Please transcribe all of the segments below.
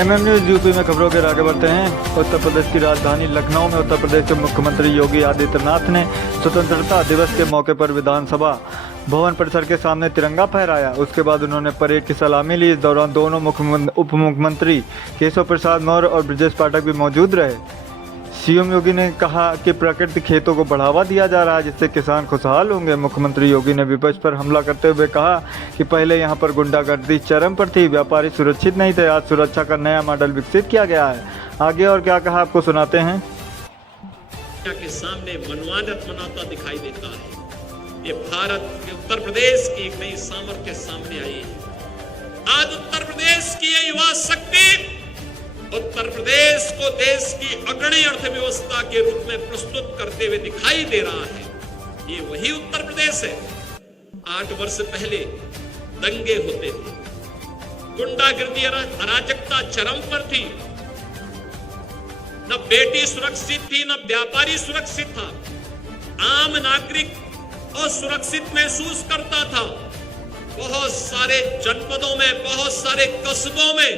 MM news UP में खबरों के आगे बढ़ते हैं। उत्तर प्रदेश की राजधानी लखनऊ में उत्तर प्रदेश के मुख्यमंत्री योगी आदित्यनाथ ने स्वतंत्रता दिवस के मौके पर विधानसभा भवन परिसर के सामने तिरंगा फहराया। उसके बाद उन्होंने परेड की सलामी ली। इस दौरान दोनों उप मुख्यमंत्री केशव प्रसाद मौर्य और ब्रजेश पाठक भी मौजूद रहे। सीएम योगी ने कहा कि प्राकृतिक खेतों को बढ़ावा दिया जा रहा है, जिससे किसान खुशहाल होंगे। मुख्यमंत्री योगी ने विपक्ष पर हमला करते हुए कहा कि पहले यहां पर गुंडागर्दी चरम पर थी, व्यापारी सुरक्षित नहीं थे। आज सुरक्षा का नया मॉडल विकसित किया गया है। आगे और क्या कहा आपको सुनाते हैं। के सामने मनमाना बनाता दिखाई देता है। ये भारत के उत्तर प्रदेश की एक नई सामर्थ्य सामने आई है। आज उत्तर प्रदेश की ये युवा शक्ति उत्तर प्रदेश को देश की अग्रणी अर्थव्यवस्था के रूप में प्रस्तुत करते हुए दिखाई दे रहा है। ये वही उत्तर प्रदेश है। 8 वर्ष पहले दंगे होते थे, गुंडागर्दी अराजकता चरम पर थी, न बेटी सुरक्षित थी, न व्यापारी सुरक्षित था। आम नागरिक असुरक्षित महसूस करता था। बहुत सारे जनपदों में, बहुत सारे कस्बों में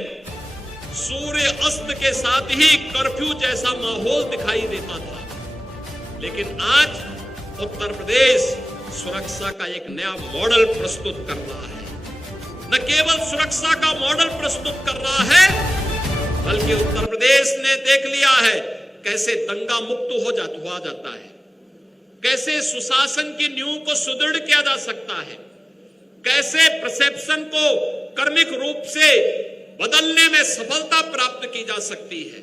सूर्य अस्त के साथ ही कर्फ्यू जैसा माहौल दिखाई देता था। लेकिन आज उत्तर प्रदेश सुरक्षा का एक नया मॉडल प्रस्तुत कर रहा है। न केवल सुरक्षा का मॉडल प्रस्तुत कर रहा है, बल्कि उत्तर प्रदेश ने देख लिया है कैसे दंगा मुक्त हो जाता है, कैसे सुशासन की नींव को सुदृढ़ किया जा सकता है, कैसे परसेप्शन को कर्मिक रूप से बदलने में सफलता प्राप्त की जा सकती है।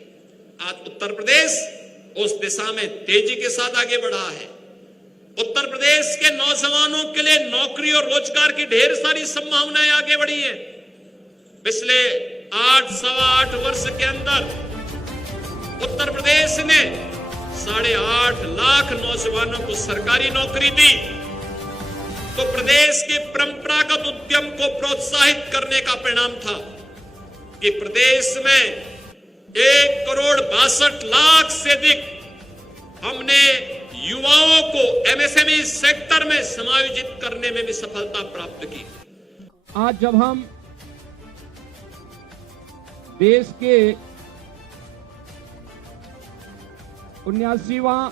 आज उत्तर प्रदेश उस दिशा में तेजी के साथ आगे बढ़ा है। उत्तर प्रदेश के नौजवानों के लिए नौकरी और रोजगार की ढेर सारी संभावनाएं आगे बढ़ी है। पिछले 8 वर्ष के अंदर उत्तर प्रदेश ने 8.5 लाख नौजवानों को सरकारी नौकरी दी। तो प्रदेश के परंपरागत उद्यम को प्रोत्साहित करने का परिणाम था कि प्रदेश में 1,62,00,000 से अधिक हमने युवाओं को MSME सेक्टर में समायोजित करने में भी सफलता प्राप्त की। आज जब हम देश के 79वां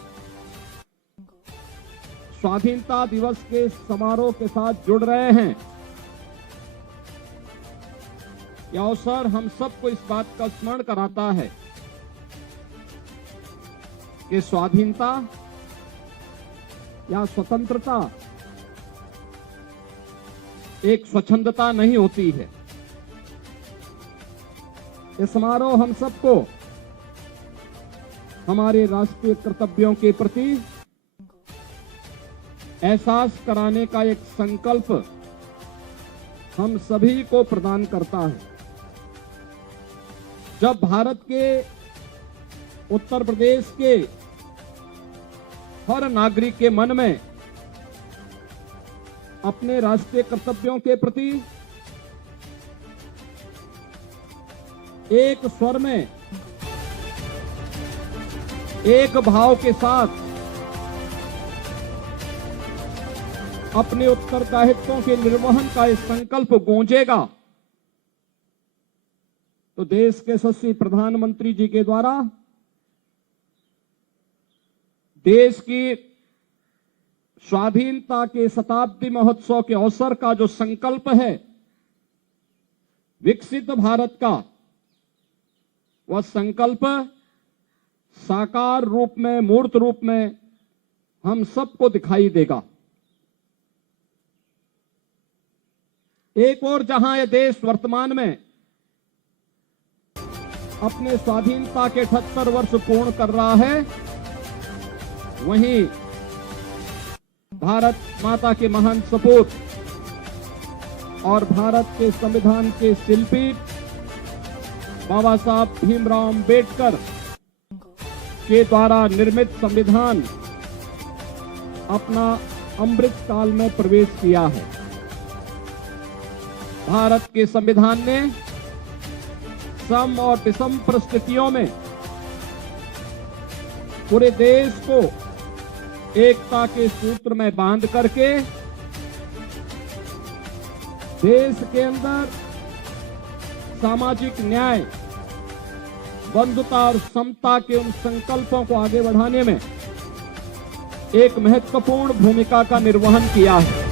स्वाधीनता दिवस के समारोह के साथ जुड़ रहे हैं, यह अवसर हम सबको इस बात का स्मरण कराता है कि स्वाधीनता या स्वतंत्रता एक स्वच्छंदता नहीं होती है। यह समारोह हम सबको हमारे राष्ट्रीय कर्तव्यों के प्रति एहसास कराने का एक संकल्प हम सभी को प्रदान करता है। जब भारत के उत्तर प्रदेश के हर नागरिक के मन में अपने राष्ट्रीय कर्तव्यों के प्रति एक स्वर में, एक भाव के साथ अपने उत्तरदायित्वों के निर्वहन का इस संकल्प गूंजेगा, तो देश के यशस्वी प्रधानमंत्री जी के द्वारा देश की स्वाधीनता के शताब्दी महोत्सव के अवसर का जो संकल्प है विकसित भारत का, वह संकल्प साकार रूप में, मूर्त रूप में हम सबको दिखाई देगा। एक और जहां यह देश वर्तमान में अपने स्वाधीनता के 78 वर्ष पूर्ण कर रहा है, वहीं भारत माता के महान सपूत और भारत के संविधान के शिल्पी बाबा साहब भीमराव अंबेडकर के द्वारा निर्मित संविधान अपना अमृत काल में प्रवेश किया है। भारत के संविधान ने सम और विषम परिस्थितियों में पूरे देश को एकता के सूत्र में बांध करके देश के अंदर सामाजिक न्याय, बंधुता और समता के उन संकल्पों को आगे बढ़ाने में एक महत्वपूर्ण भूमिका का निर्वहन किया है।